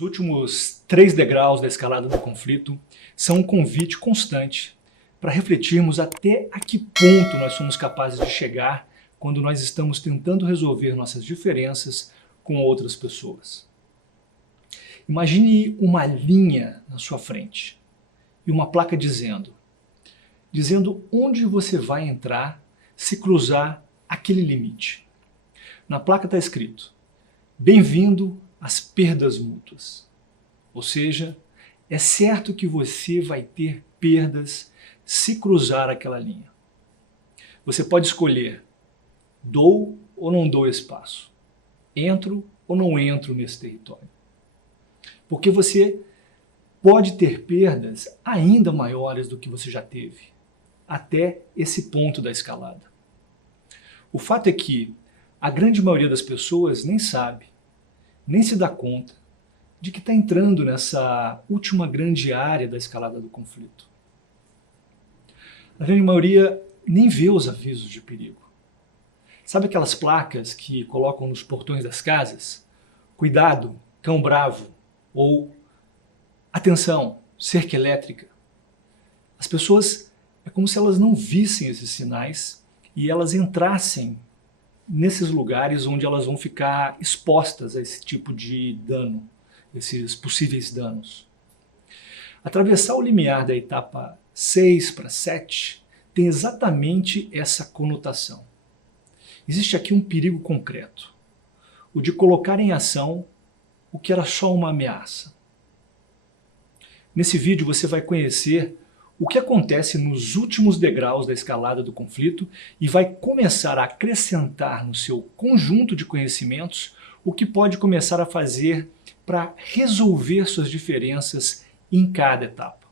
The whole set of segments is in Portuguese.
Os últimos 3 degraus da escalada do conflito são um convite constante para refletirmos até a que ponto nós somos capazes de chegar quando nós estamos tentando resolver nossas diferenças com outras pessoas. Imagine uma linha na sua frente e uma placa dizendo onde você vai entrar se cruzar aquele limite. Na placa está escrito: bem-vindo às perdas mútuas. Ou seja, é certo que você vai ter perdas se cruzar aquela linha. Você pode escolher: dou ou não dou espaço? Entro ou não entro nesse território? Porque você pode ter perdas ainda maiores do que você já teve, até esse ponto da escalada. O fato é que a grande maioria das pessoas nem sabe, nem se dá conta de que está entrando nessa última grande área da escalada do conflito. A grande maioria nem vê os avisos de perigo. Sabe aquelas placas que colocam nos portões das casas? Cuidado, cão bravo, ou atenção, cerca elétrica. As pessoas, é como se elas não vissem esses sinais e elas entrassem nesses lugares onde elas vão ficar expostas a esse tipo de dano, esses possíveis danos. Atravessar o limiar da etapa 6 para 7 tem exatamente essa conotação. Existe aqui um perigo concreto, o de colocar em ação o que era só uma ameaça. Nesse vídeo você vai conhecer o que acontece nos últimos degraus da escalada do conflito e vai começar a acrescentar no seu conjunto de conhecimentos o que pode começar a fazer para resolver suas diferenças em cada etapa.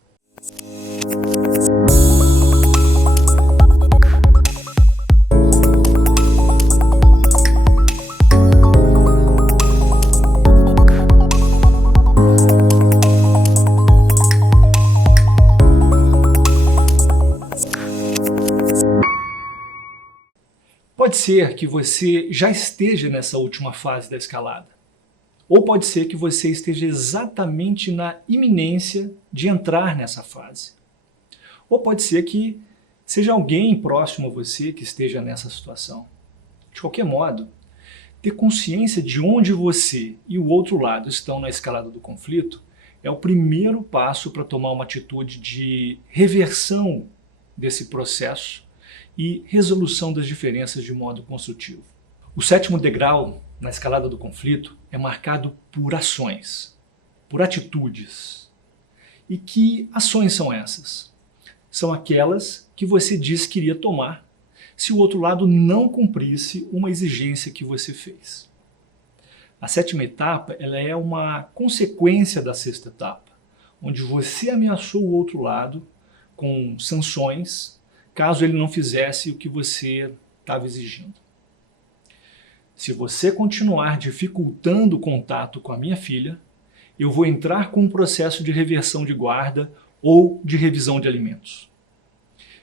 Pode ser que você já esteja nessa última fase da escalada. Ou pode ser que você esteja exatamente na iminência de entrar nessa fase. Ou pode ser que seja alguém próximo a você que esteja nessa situação. De qualquer modo, ter consciência de onde você e o outro lado estão na escalada do conflito é o primeiro passo para tomar uma atitude de reversão desse processo e resolução das diferenças de modo construtivo. O 7º degrau na escalada do conflito é marcado por ações, por atitudes. E que ações são essas? São aquelas que você disse que iria tomar se o outro lado não cumprisse uma exigência que você fez. A 7ª etapa ela é uma consequência da 6ª etapa, onde você ameaçou o outro lado com sanções caso ele não fizesse o que você estava exigindo. Se você continuar dificultando o contato com a minha filha, eu vou entrar com um processo de reversão de guarda ou de revisão de alimentos.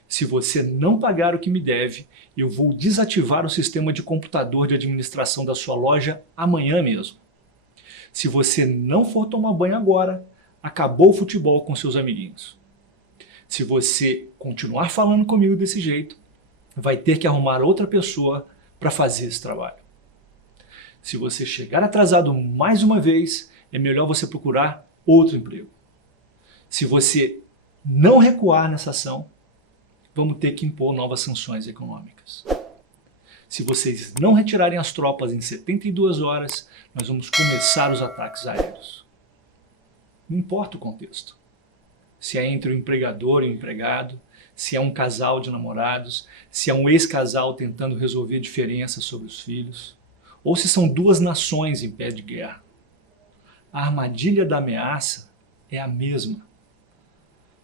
Se você não pagar o que me deve, eu vou desativar o sistema de computador de administração da sua loja amanhã mesmo. Se você não for tomar banho agora, acabou o futebol com seus amiguinhos. Se você continuar falando comigo desse jeito, vai ter que arrumar outra pessoa para fazer esse trabalho. Se você chegar atrasado mais uma vez, é melhor você procurar outro emprego. Se você não recuar nessa ação, vamos ter que impor novas sanções econômicas. Se vocês não retirarem as tropas em 72 horas, nós vamos começar os ataques aéreos. Não importa o contexto. Se é entre o empregador e o empregado, se é um casal de namorados, se é um ex-casal tentando resolver diferenças sobre os filhos, ou se são duas nações em pé de guerra. A armadilha da ameaça é a mesma.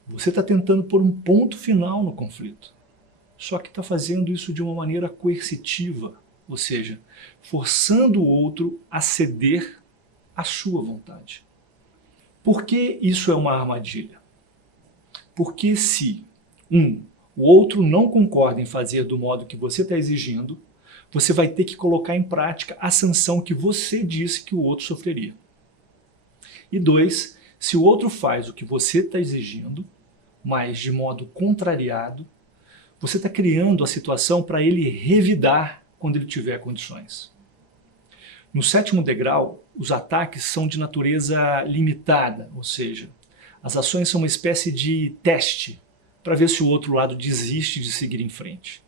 Você está tentando pôr um ponto final no conflito, só que está fazendo isso de uma maneira coercitiva, ou seja, forçando o outro a ceder à sua vontade. Por que isso é uma armadilha? Porque se, o outro não concorda em fazer do modo que você está exigindo, você vai ter que colocar em prática a sanção que você disse que o outro sofreria. E 2, se o outro faz o que você está exigindo, mas de modo contrariado, você está criando a situação para ele revidar quando ele tiver condições. No 7º degrau, os ataques são de natureza limitada, ou seja, as ações são uma espécie de teste para ver se o outro lado desiste de seguir em frente.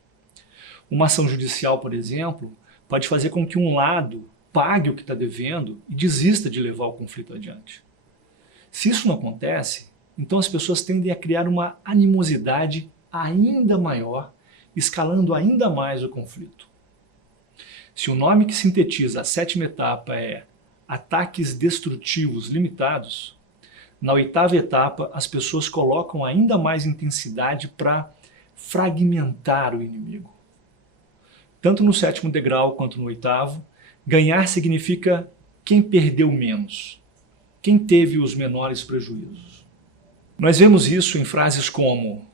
Uma ação judicial, por exemplo, pode fazer com que um lado pague o que está devendo e desista de levar o conflito adiante. Se isso não acontece, então as pessoas tendem a criar uma animosidade ainda maior, escalando ainda mais o conflito. Se o nome que sintetiza a 7ª etapa é ataques destrutivos limitados, na 8ª etapa as pessoas colocam ainda mais intensidade para fragmentar o inimigo. Tanto no 7º degrau quanto no 8º, ganhar significa quem perdeu menos, quem teve os menores prejuízos. Nós vemos isso em frases como: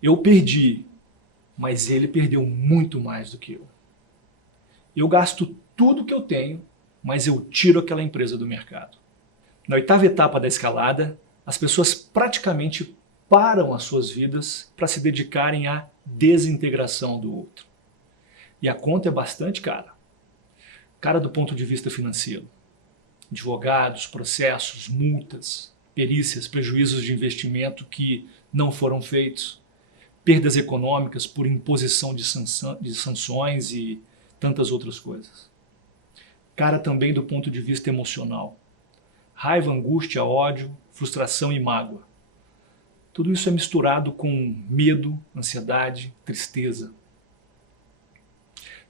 eu perdi, mas ele perdeu muito mais do que eu. Eu gasto tudo que eu tenho, mas eu tiro aquela empresa do mercado. Na 8ª etapa da escalada, as pessoas praticamente param as suas vidas para se dedicarem à desintegração do outro. E a conta é bastante cara. Cara do ponto de vista financeiro. Advogados, processos, multas, perícias, prejuízos de investimento que não foram feitos, perdas econômicas por imposição de sanções e tantas outras coisas. Cara também do ponto de vista emocional. Raiva, angústia, ódio, frustração e mágoa. Tudo isso é misturado com medo, ansiedade, tristeza.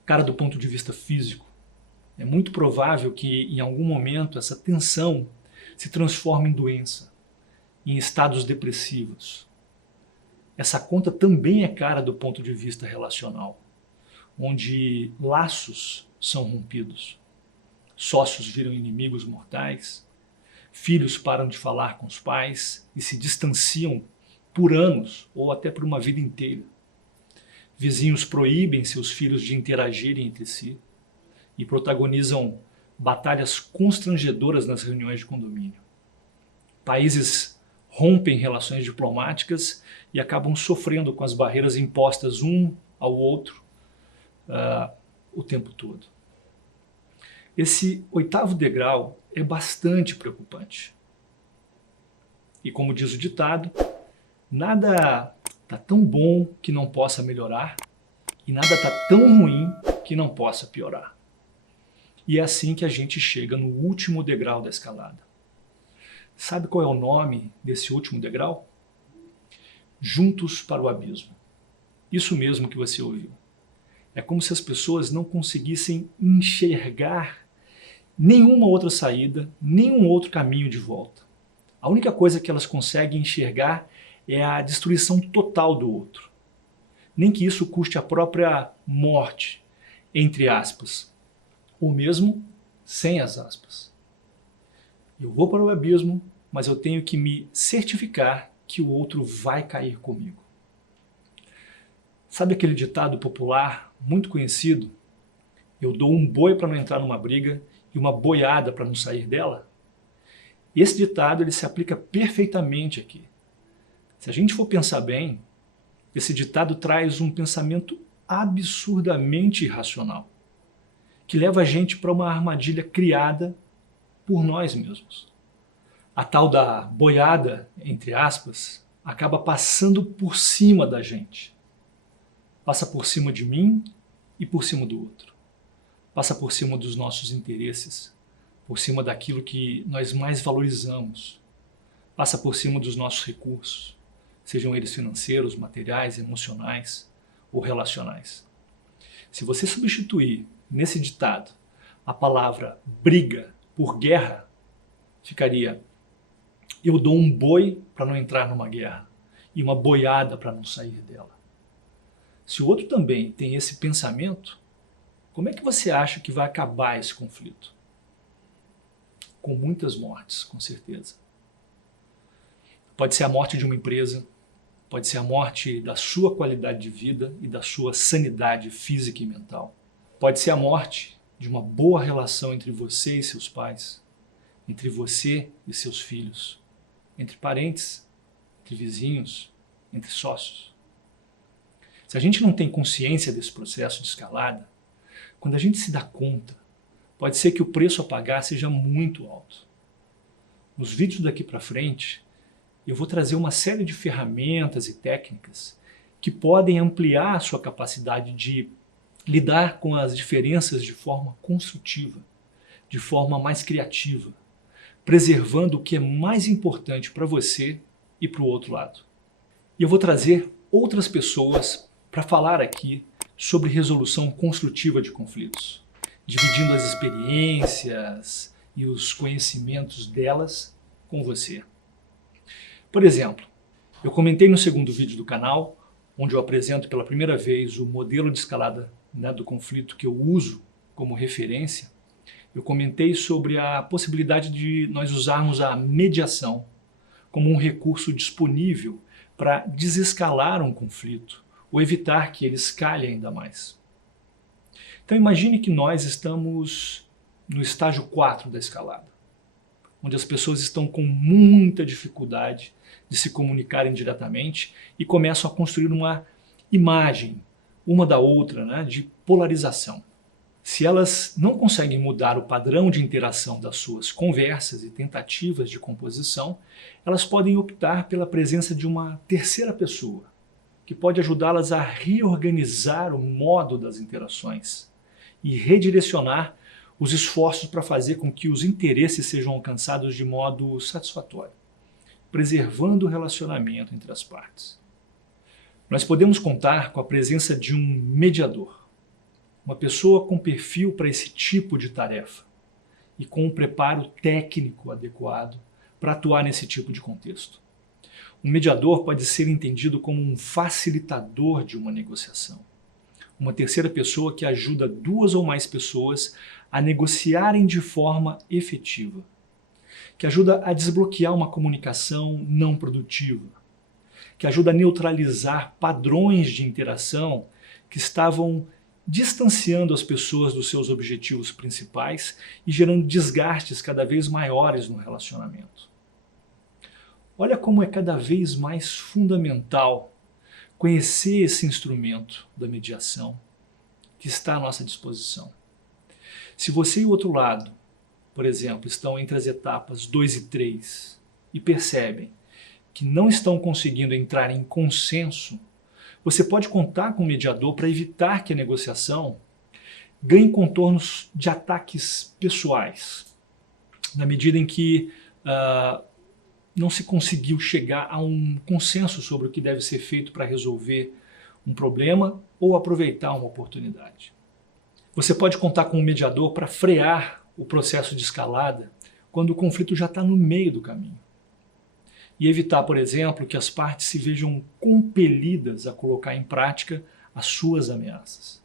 Cara do ponto de vista físico. É muito provável que em algum momento essa tensão se transforme em doença, em estados depressivos. Essa conta também é cara do ponto de vista relacional, onde laços são rompidos, sócios viram inimigos mortais, filhos param de falar com os pais e se distanciam por anos ou até por uma vida inteira. Vizinhos proíbem seus filhos de interagirem entre si e protagonizam batalhas constrangedoras nas reuniões de condomínio. Países rompem relações diplomáticas e acabam sofrendo com as barreiras impostas um ao outro o tempo todo. Esse 8º degrau é bastante preocupante. E como diz o ditado, nada está tão bom que não possa melhorar e nada está tão ruim que não possa piorar. E é assim que a gente chega no último degrau da escalada. Sabe qual é o nome desse último degrau? Juntos para o abismo. Isso mesmo que você ouviu. É como se as pessoas não conseguissem enxergar nenhuma outra saída, nenhum outro caminho de volta. A única coisa que elas conseguem enxergar é a destruição total do outro. Nem que isso custe a própria morte, entre aspas, ou mesmo sem as aspas. Eu vou para o abismo, mas eu tenho que me certificar que o outro vai cair comigo. Sabe aquele ditado popular muito conhecido? Eu dou um boi para não entrar numa briga e uma boiada para não sair dela? Esse ditado ele se aplica perfeitamente aqui. Se a gente for pensar bem, esse ditado traz um pensamento absurdamente irracional, que leva a gente para uma armadilha criada por nós mesmos. A tal da boiada, entre aspas, acaba passando por cima da gente. Passa por cima de mim e por cima do outro. Passa por cima dos nossos interesses, por cima daquilo que nós mais valorizamos. Passa por cima dos nossos recursos, sejam eles financeiros, materiais, emocionais ou relacionais. Se você substituir nesse ditado a palavra briga por guerra, ficaria: eu dou um boi para não entrar numa guerra e uma boiada para não sair dela. Se o outro também tem esse pensamento, como é que você acha que vai acabar esse conflito? Com muitas mortes, com certeza. Pode ser a morte de uma empresa, pode ser a morte da sua qualidade de vida e da sua sanidade física e mental. Pode ser a morte de uma boa relação entre você e seus pais, entre você e seus filhos, entre parentes, entre vizinhos, entre sócios. Se a gente não tem consciência desse processo de escalada, quando a gente se dá conta, pode ser que o preço a pagar seja muito alto. Nos vídeos daqui para frente, eu vou trazer uma série de ferramentas e técnicas que podem ampliar a sua capacidade de lidar com as diferenças de forma construtiva, de forma mais criativa, preservando o que é mais importante para você e para o outro lado. E eu vou trazer outras pessoas para falar aqui sobre resolução construtiva de conflitos, dividindo as experiências e os conhecimentos delas com você. Por exemplo, eu comentei no segundo vídeo do canal, onde eu apresento pela primeira vez o modelo de escalada do conflito que eu uso como referência, eu comentei sobre a possibilidade de nós usarmos a mediação como um recurso disponível para desescalar um conflito ou evitar que ele escale ainda mais. Então imagine que nós estamos no estágio 4 da escalada, onde as pessoas estão com muita dificuldade de se comunicarem diretamente e começam a construir uma imagem, uma da outra, de polarização. Se elas não conseguem mudar o padrão de interação das suas conversas e tentativas de composição, elas podem optar pela presença de uma terceira pessoa, que pode ajudá-las a reorganizar o modo das interações e redirecionar os esforços para fazer com que os interesses sejam alcançados de modo satisfatório, preservando o relacionamento entre as partes. Nós podemos contar com a presença de um mediador, uma pessoa com perfil para esse tipo de tarefa e com um preparo técnico adequado para atuar nesse tipo de contexto. Um mediador pode ser entendido como um facilitador de uma negociação, uma terceira pessoa que ajuda duas ou mais pessoas a negociarem de forma efetiva, que ajuda a desbloquear uma comunicação não produtiva, que ajuda a neutralizar padrões de interação que estavam distanciando as pessoas dos seus objetivos principais e gerando desgastes cada vez maiores no relacionamento. Olha como é cada vez mais fundamental conhecer esse instrumento da mediação que está à nossa disposição. Se você e o outro lado, por exemplo, estão entre as etapas 2 e 3 e percebem que não estão conseguindo entrar em consenso, você pode contar com o mediador para evitar que a negociação ganhe contornos de ataques pessoais, na medida em que não se conseguiu chegar a um consenso sobre o que deve ser feito para resolver um problema ou aproveitar uma oportunidade. Você pode contar com um mediador para frear o processo de escalada quando o conflito já está no meio do caminho. E evitar, por exemplo, que as partes se vejam compelidas a colocar em prática as suas ameaças.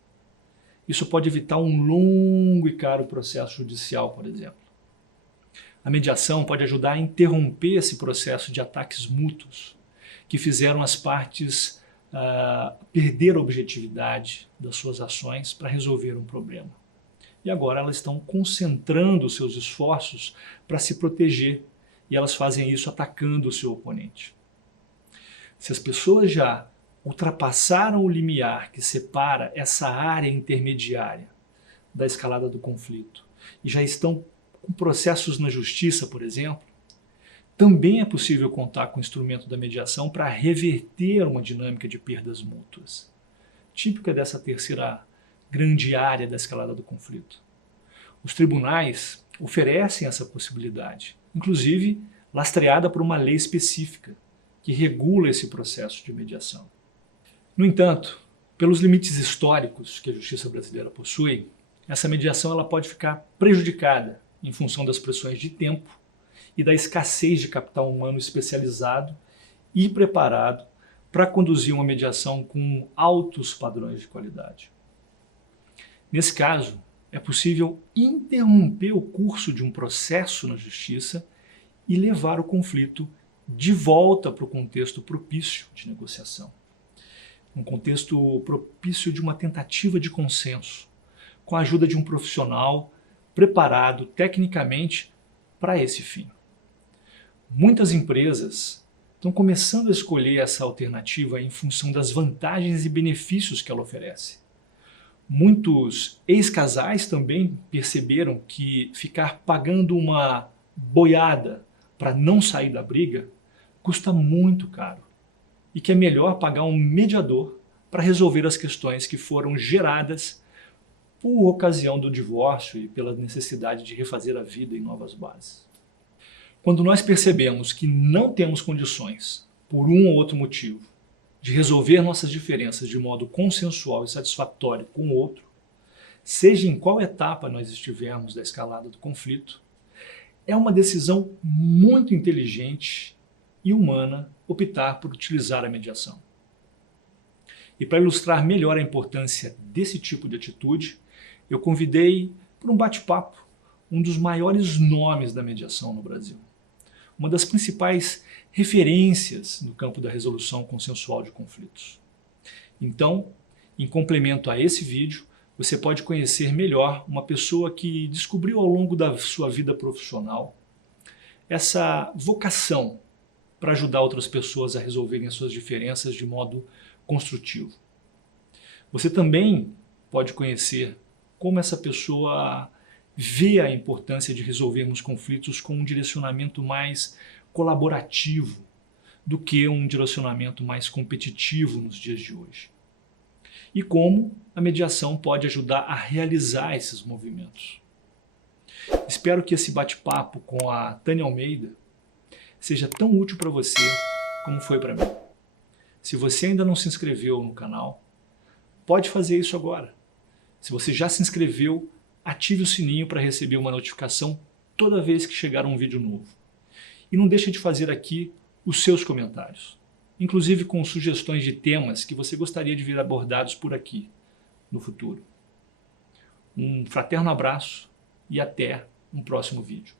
Isso pode evitar um longo e caro processo judicial, por exemplo. A mediação pode ajudar a interromper esse processo de ataques mútuos que fizeram as partes perder a objetividade das suas ações para resolver um problema. E agora elas estão concentrando os seus esforços para se proteger, e elas fazem isso atacando o seu oponente. Se as pessoas já ultrapassaram o limiar que separa essa área intermediária da escalada do conflito e já estão com processos na justiça, por exemplo, também é possível contar com o instrumento da mediação para reverter uma dinâmica de perdas mútuas, típica dessa terceira grande área da escalada do conflito. Os tribunais oferecem essa possibilidade, inclusive lastreada por uma lei específica que regula esse processo de mediação. No entanto, pelos limites históricos que a justiça brasileira possui, essa mediação ela pode ficar prejudicada em função das pressões de tempo e da escassez de capital humano especializado e preparado para conduzir uma mediação com altos padrões de qualidade. Nesse caso, é possível interromper o curso de um processo na justiça e levar o conflito de volta para o contexto propício de negociação. Um contexto propício de uma tentativa de consenso, com a ajuda de um profissional preparado tecnicamente para esse fim. Muitas empresas estão começando a escolher essa alternativa em função das vantagens e benefícios que ela oferece. Muitos ex-casais também perceberam que ficar pagando uma boiada para não sair da briga custa muito caro e que é melhor pagar um mediador para resolver as questões que foram geradas por ocasião do divórcio e pela necessidade de refazer a vida em novas bases. Quando nós percebemos que não temos condições, por um ou outro motivo, de resolver nossas diferenças de modo consensual e satisfatório com o outro, seja em qual etapa nós estivermos da escalada do conflito, é uma decisão muito inteligente e humana optar por utilizar a mediação. E para ilustrar melhor a importância desse tipo de atitude, eu convidei para um bate-papo um dos maiores nomes da mediação no Brasil. Uma das principais referências no campo da resolução consensual de conflitos. Então, em complemento a esse vídeo, você pode conhecer melhor uma pessoa que descobriu ao longo da sua vida profissional essa vocação para ajudar outras pessoas a resolverem as suas diferenças de modo construtivo. Você também pode conhecer como essa pessoa vê a importância de resolvermos conflitos com um direcionamento mais colaborativo do que um direcionamento mais competitivo nos dias de hoje. E como a mediação pode ajudar a realizar esses movimentos. Espero que esse bate-papo com a Tânia Almeida seja tão útil para você como foi para mim. Se você ainda não se inscreveu no canal, pode fazer isso agora. Se você já se inscreveu, ative o sininho para receber uma notificação toda vez que chegar um vídeo novo. E não deixe de fazer aqui os seus comentários, inclusive com sugestões de temas que você gostaria de ver abordados por aqui no futuro. Um fraterno abraço e até um próximo vídeo.